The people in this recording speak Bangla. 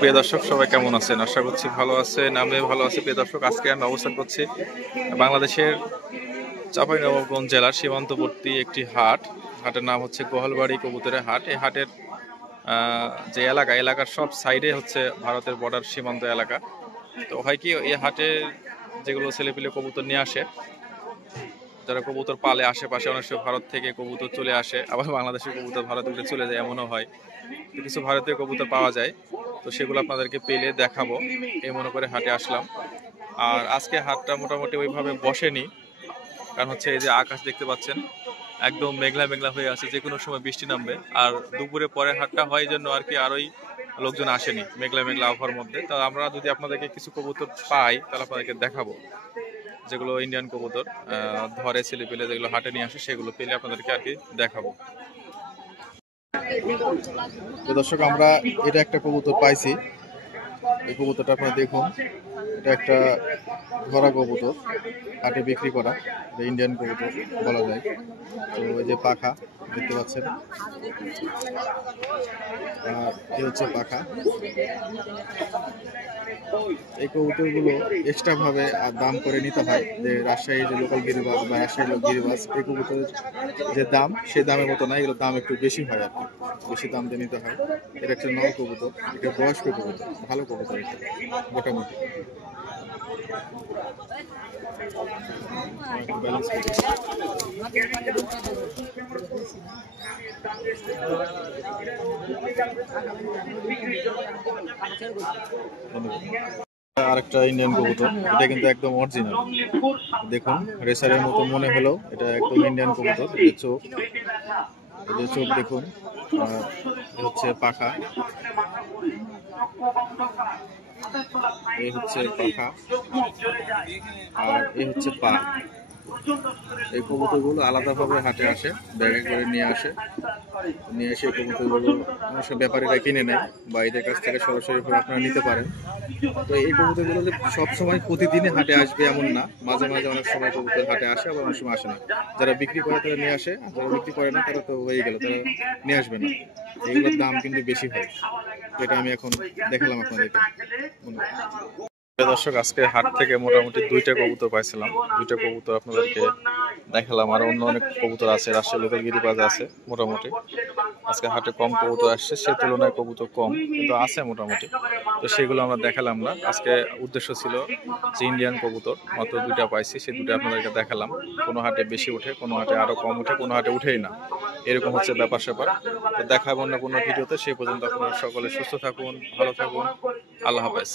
প্রিয় দর্শক, সবাই কেমন আছেন? আশা করছি ভালো আছেন। আমি ভালো আছি। প্রিয় দর্শক, আজকে আমি অবস্থান করছি বাংলাদেশের চাঁপাইনবাবগঞ্জ জেলার সীমান্তবর্তী একটি হাটের নাম হচ্ছে গোহালবাড়ি কবুতরের হাট। এই হাটের যে এলাকার সব সাইডে হচ্ছে ভারতের বর্ডার সীমান্ত এলাকা। তো হয় কি, এই হাটে যেগুলো ছেলেপিলে কবুতর নিয়ে আসে, যারা কবুতর পালে, আশেপাশে অনেক সময় ভারত থেকে কবুতর চলে আসে, আবার বাংলাদেশের কবুতর ভারতে উঠে চলে যায়, এমনও হয়। কিছু ভারতীয় কবুতর পাওয়া যায়, তো সেগুলো আপনাদেরকে পেলে দেখাবো এই মনে করে হাটে আসলাম। আর আজকে হাটটা মোটামুটি ওইভাবে বসেনি, কারণ হচ্ছে এই যে আকাশ দেখতে পাচ্ছেন, একদম মেঘলা মেঘলা হয়ে আছে, যে কোনো সময় বৃষ্টি নামবে। আর দুপুরে পরে হাটটা হয় জন্য আর কি আরোই লোকজন আসেনি মেঘলা মেঘলা আবহাওয়ার মধ্যে। তো আমরা যদি আপনাদেরকে কিছু কবুতর পাই তাহলে আপনাদেরকে দেখাবো, যেগুলো ইন্ডিয়ান কবুতর ধরে ছেলে পেলে, যেগুলো হাটে নিয়ে আসে, সেগুলো পেলে আপনাদেরকে আর কি দেখাবো। তো দর্শক, আমরা এটা একটা কবুতর পাইছি। এই কবুতরটা আপনারা দেখুন, এটা একটা ধরা কবুতর, হাটে বিক্রি করা। ইন্ডিয়ান কবুতর বলা যায়। তো এই যে পাখা দেখতে পাচ্ছেন, আর এই হচ্ছে পাখা। এই কবুতরগুলো এক্সট্রা ভাবে দাম করে নিতে হয়। যে রাজশাহী যে লোকাল গিরিবাজ বা রাজশাহী গিরিবাজ, এই কবুতরের যে দাম, সেই দামের মতো না, এগুলোর দাম একটু বেশি হয় আর কি, বেশি দাম দিয়ে নিতে হয়। এটা একটা নল কবুতর, এটা বয়স্ক কবুতর, ভালো কবুতর এটা মোটামুটি। ব্যালেন্স আরেকটা ইন্ডিয়ান কবুতর, এটা কিন্তু একদম অরিজিনাল। দেখুন, রেসারের মতো মনে হলেও এটা একদম ইন্ডিয়ান কবুতর। এই চোখ, এই যে চোখ দেখুন, আর হচ্ছে পাখা, এই হচ্ছে পাখা, আর এই হচ্ছে পা। এই কবুতরগুলো আলাদাভাবে হাটে আসে, ব্যাগে করে নিয়ে এসে এই কবুতরগুলো অনেক সময় ব্যাপারীরা কিনে নেয়, বা এদের কাছ থেকে সরাসরি আপনারা নিতে পারেন। তো এই কবুতরগুলো যে সবসময় প্রতিদিনই হাটে আসবে এমন না, মাঝে মাঝে অনেক সময় কবুতর হাটে আসে, আবার অনেক সময় আসে না। যারা বিক্রি করে তারা নিয়ে আসে, আর যারা বিক্রি করে না তারা তো হয়ে গেল, তারা নিয়ে আসবে না। এগুলোর দাম কিন্তু বেশি হয়, যেটা আমি এখন দেখালাম আপনাদেরকে। দর্শক, আজকে হাট থেকে মোটামুটি দুইটা কবুতর পাইছিলাম, দুইটা কবুতর আপনাদেরকে দেখালাম। আর অন্য অনেক কবুতর আছে, রাজশাহী লোকাল গিরিবাজ আছে মোটামুটি। আজকে হাটে কম কবুতর আসছে, সে তুলনায় কবুতর কম, কিন্তু আছে মোটামুটি। তো সেগুলো আমরা দেখালাম না। আজকে উদ্দেশ্য ছিল যে ইন্ডিয়ান কবুতর মাত্র দুইটা পাইছি, সেই দুটো আপনাদেরকে দেখালাম। কোনো হাটে বেশি উঠে, কোনো হাটে আরো কম উঠে, কোনো হাটে উঠেই না, এরকম হচ্ছে ব্যাপার স্যাপার। তো দেখাবো অন্য কোনো ভিডিওতে। সেই পর্যন্ত আপনারা সকলে সুস্থ থাকুন, ভালো থাকুন। আল্লাহ হাফেজ।